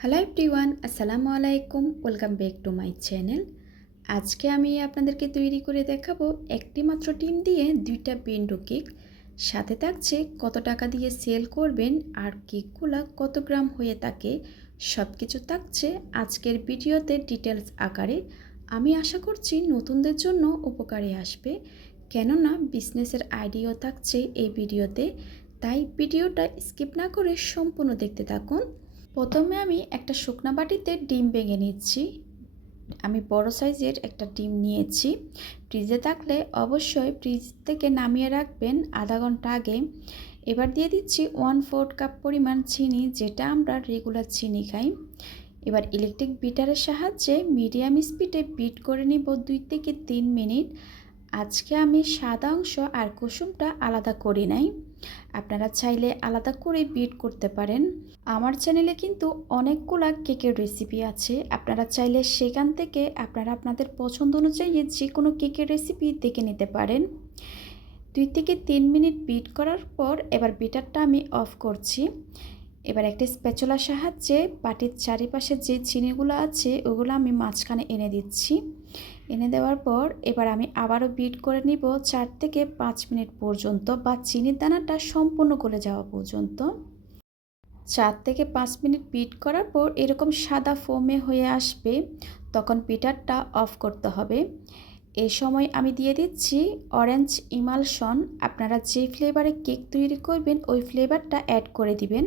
Hello everyone, আসসালামু আলাইকুম। Welcome back to my channel. আজকে আমি আপনাদেরকে তৈরি করে দেখাবো একটি মাত্র ডিম দিয়ে দুইটা বিন্ডো কেক। সাথে থাকছে কত টাকা দিয়ে সেল করবেন আর কেকগুলা কত গ্রাম হয়ে থাকে, সব কিছু থাকছে আজকের ভিডিওতে ডিটেলস আকারে। আমি আশা করছি নতুনদের জন্য উপকারে আসবে, কেননা বিজনেসের আইডিয়াও থাকছে এই ভিডিওতে। তাই ভিডিওটা স্কিপ না করে সম্পূর্ণ দেখতে থাকুন। প্রথমে আমি একটা শুকনা বাটিতে ডিম ভেঙে নিচ্ছি। আমি বড় সাইজের একটা ডিম নিয়েছি। ফ্রিজে থাকলে অবশ্যই ফ্রিজ থেকে নামিয়ে রাখবেন আধা ঘন্টা আগে। এবার দিয়ে দিচ্ছি 1/4 কাপ পরিমাণ চিনি, যেটা আমরা রেগুলার চিনি খাই। এবার ইলেকট্রিক বিটারের সাহায্যে মিডিয়াম স্পিডে বিট করে নিব 2 থেকে 3 মিনিট। আজকে আমি সাদা অংশ আর কুসুমটা আলাদা করি নাই, আপনারা চাইলে আলাদা করে বিট করতে পারেন। আমার চ্যানেলে কিন্তু অনেকগুলা কেকের রেসিপি আছে, আপনারা চাইলে সেখান থেকে আপনারা আপনাদের পছন্দ অনুযায়ী যে কোনো কেকের রেসিপি দেখে নিতে পারেন। 2 থেকে 3 মিনিট বিট করার পর এবার বিটারটা আমি অফ করছি। এবার একটা স্প্যাচুলার সাহায্যে বাটির চারিপাশে যে চিনিগুলো আছে ওগুলো আমি মাঝখানে এনে দিচ্ছি। এনে দেওয়ার পর এবার আমি আবারও বিট করে নিব 4 থেকে 5 মিনিট পর্যন্ত, বা চিনির দানাটা সম্পূর্ণ গলে যাওয়া পর্যন্ত। 4 থেকে 5 মিনিট বিট করার পর এরকম সাদা ফোমে হয়ে আসবে, তখন বিটারটা অফ করতে হবে। এই সময় আমি দিয়ে দিচ্ছি অরেঞ্জ ইমালশন। আপনারা যে ফ্লেভারে কেক তৈরি করবেন ওই ফ্লেভারটা অ্যাড করে দিবেন।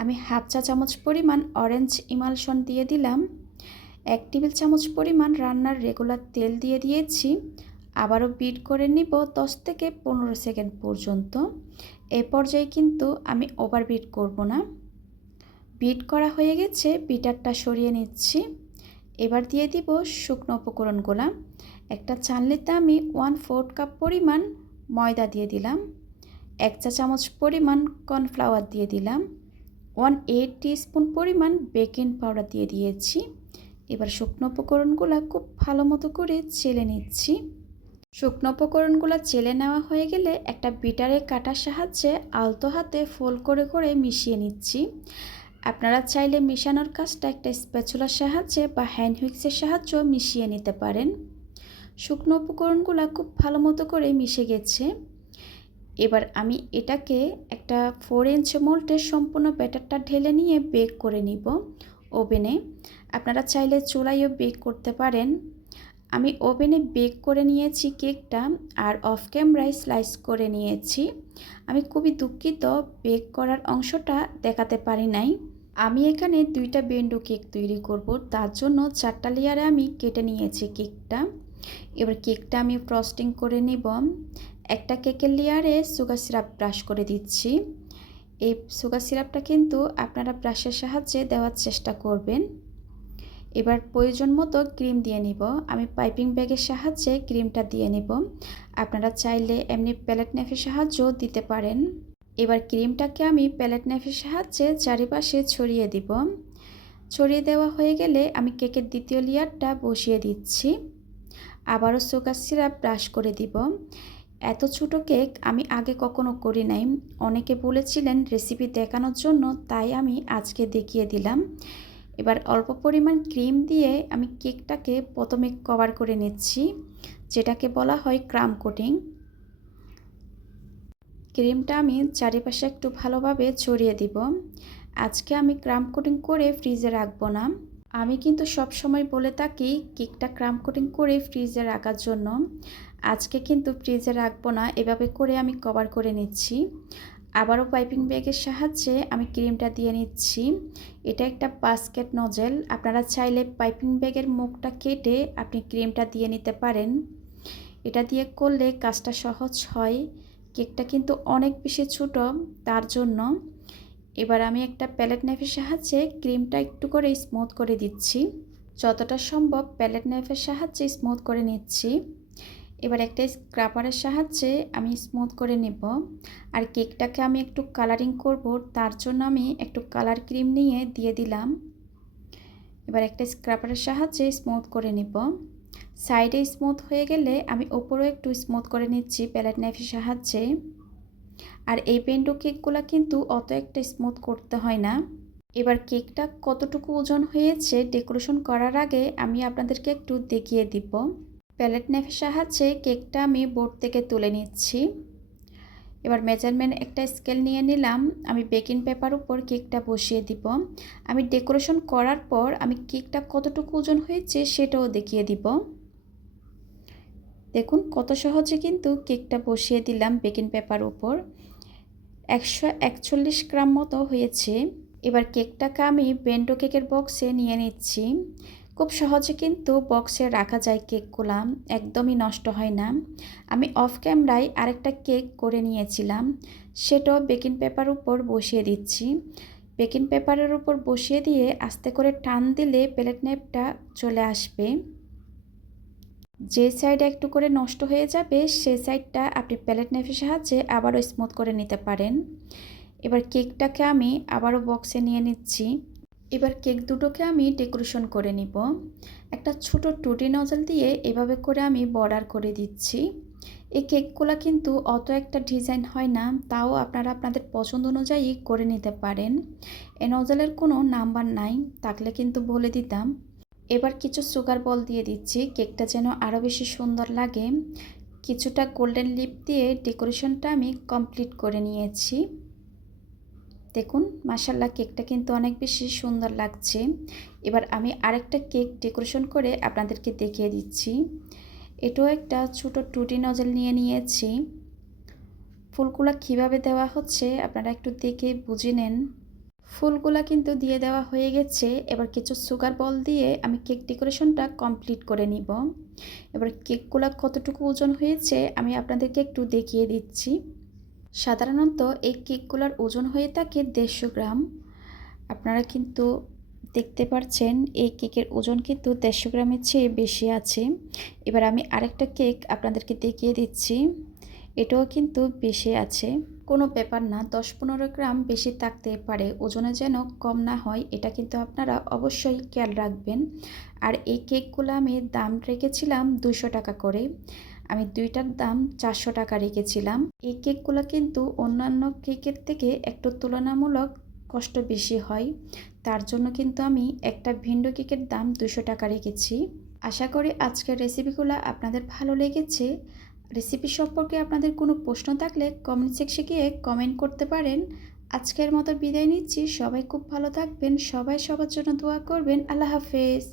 আমি হাফ চা চামচ পরিমাণ অরেঞ্জ ইমালশন দিয়ে দিলাম। 1 টেবিল চামচ পরিমাণ রান্নার রেগুলার তেল দিয়ে দিয়েছি। আবারও বিট করে নিব 10 থেকে 15 সেকেন্ড পর্যন্ত। এই পর্যায়ে কিন্তু আমি ওভার বিট করব না। বিট করা হয়ে গেছে, বিটারটা সরিয়ে নিচ্ছি। এবার দিয়ে দিব শুকনো উপকরণগুলো। একটা চালনিতে আমি 1/4 কাপ পরিমাণ ময়দা দিয়ে দিলাম। 1 চা চামচ পরিমাণ কর্নফ্লাওয়ার দিয়ে দিলাম। 1/8 টিস্পুন পরিমাণ বেকিং পাউডার দিয়ে দিয়েছি। এবার শুকনো উপকরণগুলো খুব ভালো মতো করে চেলে নিচ্ছি। শুকনো উপকরণগুলো চেলে নেওয়া হয়ে গেলে একটা বিটারে কাটার সাহায্যে আলতো হাতে ফোল্ড করে করে মিশিয়ে নিচ্ছি। আপনারা চাইলে মেশানোর কাজটা একটা স্প্যাচুলার সাহায্যে বা হ্যান্ড হুইক্সের সাহায্যেও মিশিয়ে নিতে পারেন। শুকনো উপকরণগুলো খুব ভালো মতো করে মিশে গেছে। এবার আমি এটাকে একটা 4 ইঞ্চ মোল্ডে সম্পূর্ণ ব্যাটারটা ঢেলে নিয়ে বেক করে নিব ওভেনে। আপনারা চাইলে চুলায়ও বেক করতে পারেন। আমি ওভেনে বেক করে নিয়েছি কেকটা, আর অফ ক্যামেরায় স্লাইস করে নিয়েছি। আমি খুবই দুঃখিত, বেক করার অংশটা দেখাতে পারি নাই। আমি এখানে 2টা বেন্ডো কেক তৈরি করব, তার জন্য 4টা লেয়ারে আমি কেটে নিয়েছি কেকটা। এবার কেকটা আমি ফ্রস্টিং করে নিব। একটা কেকের লেয়ারে সুগার সিরাপ ব্রাশ করে দিচ্ছি। এই সুগার সিরাপটা কিন্তু আপনারা ব্রাশের সাহায্যে দেওয়ার চেষ্টা করবেন। এবার প্রয়োজন মতো ক্রিম দিয়ে নিব। আমি পাইপিং ব্যাগের সাহায্যে ক্রিমটা দিয়ে নিব। আপনারা চাইলে এমনি প্যালেট নাইফের সাহায্যও দিতে পারেন। এবার ক্রিমটাকে আমি প্যালেট নাইফের সাহায্যে চারিপাশে ছড়িয়ে দিব। ছড়িয়ে দেওয়া হয়ে গেলে আমি কেকের দ্বিতীয় লেয়ারটা বসিয়ে দিচ্ছি। আবারও সুগার সিরাপ ব্রাশ করে দিব। এত ছোটো কেক আমি আগে কখনো করি নাই, অনেকে বলেছিলেন রেসিপি দেখানোর জন্য, তাই আমি আজকে দেখিয়ে দিলাম। এবার অল্প পরিমাণ ক্রিম দিয়ে আমি কেকটাকে প্রথমে কভার করে নিচ্ছি, যেটাকে বলা হয় ক্রাম কোটিং। ক্রিমটা আমি চারিপাশে একটু ভালোভাবে ছড়িয়ে দিব। আজকে আমি ক্রাম কোটিং করে ফ্রিজে রাখবো না। আমি কিন্তু সব সময় বলে থাকি কেকটা ক্রাম কোটিং করে ফ্রিজে রাখার জন্য। আজকে কিন্তু ফ্রিজে রাখবো না, এভাবে করে আমি কভার করে নিচ্ছি। আবারও পাইপিং ব্যাগের সাহায্যে আমি ক্রিমটা দিয়ে নিচ্ছি। এটা একটা বাস্কেট নজেল, আপনারা চাইলে পাইপিং ব্যাগের মুখটা কেটে আপনি ক্রিমটা দিয়ে নিতে পারেন। এটা দিয়ে করলে কাজটা সহজ হয়। কেকটা কিন্তু অনেক বেশি ছোটো, তার জন্য। এবার আমি একটা প্যালেট নাইফের সাহায্যে ক্রিমটা একটু করে স্মুথ করে দিচ্ছি। যতটা সম্ভব প্যালেট নাইফের সাহায্যে স্মুথ করে নিচ্ছি। এবার একটা স্ক্রাপারের সাহায্যে আমি স্মুথ করে নেব। আর কেকটাকে আমি একটু কালারিং করব, তার জন্য আমি একটু কালার ক্রিম নিয়ে দিয়ে দিলাম। এবার একটা স্ক্রাপারের সাহায্যে স্মুথ করে নেব। সাইডে স্মুথ হয়ে গেলে আমি ওপরেও একটু স্মুথ করে নিচ্ছি প্যালেট নাইফের সাহায্যে। আর এই বেন্ডো কেকগুলো কিন্তু অত একটা স্মুথ করতে হয় না। এবার কেকটা কতটুকু ওজন হয়েছে ডেকোরেশন করার আগে আমি আপনাদেরকে একটু দেখিয়ে দিব। প্যালেট নাইফের সাহায্যে কেকটা আমি বোর্ড থেকে তুলে নিচ্ছি। এবার মেজারমেন্ট একটা স্কেল নিয়ে নিলাম। আমি বেকিং পেপার উপর কেকটা বসিয়ে দিব। আমি ডেকোরেশন করার পর আমি কেকটা কতটুকু ওজন হয়েছে সেটাও দেখিয়ে দিব। দেখুন কত সহজে কিন্তু কেকটা বসিয়ে দিলাম বেকিং পেপার উপর। 141 গ্রাম মতো হয়েছে। এবার কেকটাকে আমি বেন্টো কেকের বক্সে নিয়ে নিচ্ছি। খুব সহজে কিন্তু বক্সে রাখা যায় কেকগুলা, একদমই নষ্ট হয় না। আমি অফ ক্যামেরায় আরেকটা কেক করে নিয়েছিলাম, সেটাও বেকিং পেপার উপর বসিয়ে দিচ্ছি। বেকিং পেপারের উপর বসিয়ে দিয়ে আস্তে করে টান দিলে প্লেট নাইফটা চলে আসবে। যে সাইড একটু করে নষ্ট হয়ে যাবে সেই সাইডটা আপনি প্যালেট নাইফের সাহায্যে আবারও স্মুথ করে নিতে পারেন। এবার কেকটাকে আমি আবারও বক্সে নিয়ে নিচ্ছি। এবার কেক দুটোকে আমি ডেকোরেশন করে নিব। একটা ছোট টুটি নজল দিয়ে এভাবে করে আমি বর্ডার করে দিচ্ছি। এই কেকগুলো কিন্তু অত একটা ডিজাইন হয় না, তাও আপনারা আপনাদের পছন্দ অনুযায়ী করে নিতে পারেন। এই নজলের কোনো নাম্বার নাই, থাকলে কিন্তু বলে দিতাম। এবার কিছু সুগার বল দিয়ে দিচ্ছি, কেকটা যেন আরও বেশি সুন্দর লাগে। কিছুটা গোল্ডেন লিপ দিয়ে ডেকোরেশনটা আমি কমপ্লিট করে নিয়েছি। দেখুন মাশাআল্লাহ কেকটা কিন্তু অনেক বেশি সুন্দর লাগছে। এবার আমি আরেকটা কেক ডেকোরেশন করে আপনাদেরকে দেখিয়ে দিচ্ছি। এটাও একটা ছোট টুটি নজল নিয়ে নিয়েছি। ফুলগুলা কিভাবে দেওয়া হচ্ছে আপনারা একটু দেখে বুঝে নেন। ফুলগুলা কিন্তু দিয়ে দেওয়া হয়ে গেছে। এবার কিছু সুগার বল দিয়ে আমি কেক ডেকোরেশনটা কমপ্লিট করে নিব। এবার কেকগুলা কতটুকু ওজন হয়েছে আমি আপনাদেরকে একটু দেখিয়ে দিচ্ছি। সাধারণত এই কেকগুলোর ওজন হয়ে থাকে 150 গ্রাম। আপনারা কিন্তু দেখতে পাচ্ছেন এই কেকের ওজন কিন্তু 150 গ্রামের চেয়ে বেশি আছে। এবার আমি আরেকটা কেক আপনাদেরকে দেখিয়ে দিচ্ছি। এটাও কিন্তু বেশি আছে। কোনো ব্যাপার না, 10-15 গ্রাম বেশি থাকতে পারে, ওজনে যেন কম না হয় এটা কিন্তু আপনারা অবশ্যই খেয়াল রাখবেন। আর এই কেকগুলো আমি দাম রেখেছিলাম 200 টাকা করে। আমি দুইটার দাম 400 টাকা রেখেছিলাম। এই কেকগুলো কিন্তু অন্যান্য কেকের থেকে একটু তুলনামূলক কষ্ট বেশি হয়, তার জন্য কিন্তু আমি একটা ভিন্ডো কেকের দাম 200 টাকা রেখেছি। আশা করি আজকের রেসিপিগুলো আপনাদের ভালো লেগেছে। রেসিপি সম্পর্কে আপনাদের কোনো প্রশ্ন থাকলে কমেন্ট সেকশনে গিয়ে কমেন্ট করতে পারেন। আজকের মতো বিদায় নিচ্ছি। সবাই খুব ভালো থাকবেন, সবাই সবার জন্য দোয়া করবেন। আল্লাহ হাফেজ।